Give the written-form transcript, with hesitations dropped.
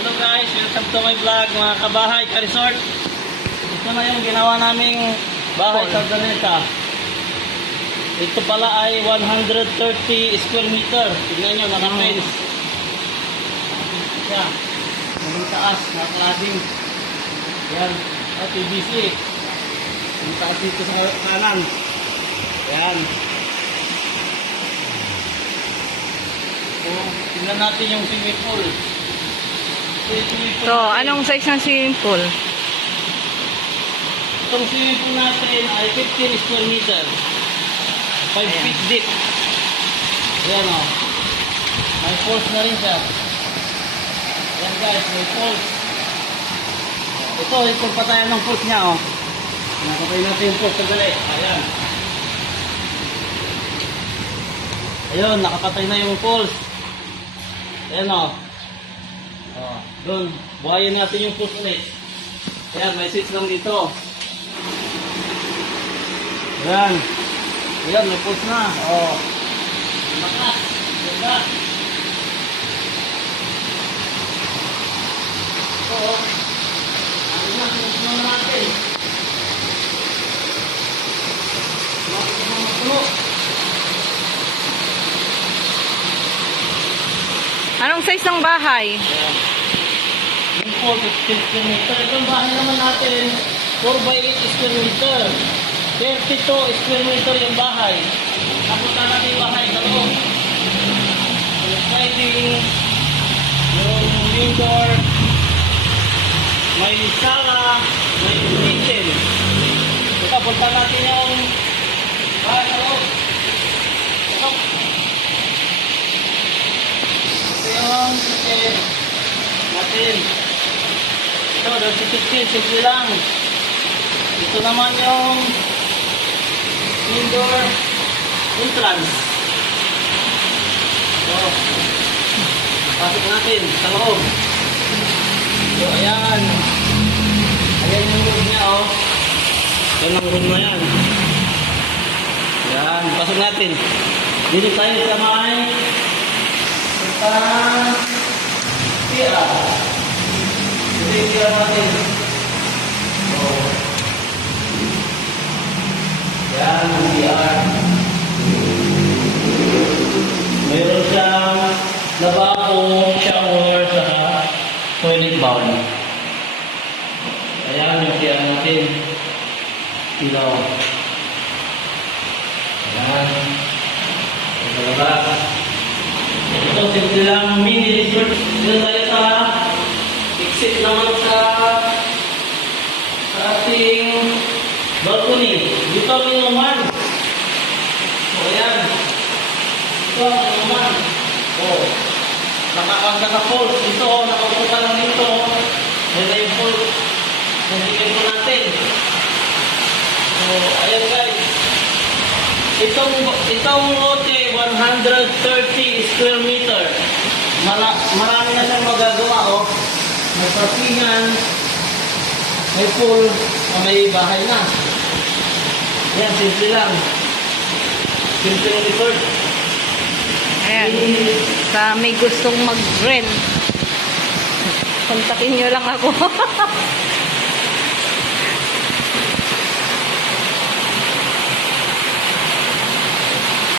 Hello guys, welcome to my vlog mga kabahay, ka-resort. Ito na yung ginawa naming bahay sa Daneta. Ito pala ay 130 square meter. Tignan nyo, naka-fence. Yan. Ang taas, naka-cladding. Yan. At PVC. Ang taas dito sa kanan. Yan. So, tignan natin yung swimming pool. So, anong size ng swimming pool? Itong swimming pool natin ay 15 square meter. 5 feet deep. Ayan o. May falls na rin siya. Ayan guys, may falls. Ito, ipagpatayan ng falls niya o. Nakapay natin yung falls. Sandali. Ayan. Ayun, nakapatay na yung falls. Ayan o. Doon, buhayin natin yung falls ulit. Ayan, may switch lang dito. Ayan. Ayan, may falls na. Makas. Ganda. Ito. Ano na, sinusunod na natin. Makulo. Anong size ng bahay? Ayan. Yung falls, 15 square meter. Itong bahay naman natin, 4 by 8 square meter. 32 square meter yung bahay. Napunta natin yung bahay sa loob. Yung sliding, yung indoor, may sala, may kitchen. Ito, punta natin yung bahay sa loob. Ito. Ito yung kitchen natin. Ito, doon si kitchen, simple lang. Ito naman yung indoor entrance. So, pasok natin sa loob. So, ayan. Ayan yung room niya, oh. Ayan ang room na yan. Ayan, pasok natin. Dito tayo sa may tira. Dito yung tira natin. So, yan, CR. Mayroon siyang lababo, shower, saka toilet bowl. Ayan yung CR natin. Ilaw. Ayan. Ito labas. Ito, simple lang mini resort. Dito tayo sa exit naman sa ating balcony. Dito ang inuman. O yan. Ito ang inuman. O. Nakakanda ka falls. Dito o. Nakaupo ka lang dito. Yan na yung falls. Nasikin po natin. So, ayan guys. Itong lote, 130 square meter. Marami na siyang magagawa o. May parkingan. May pool. May bahay na. Yan, simple lang. Simple yung resort. Ayan. Sa may gustong mag-rent, kontakin nyo lang ako.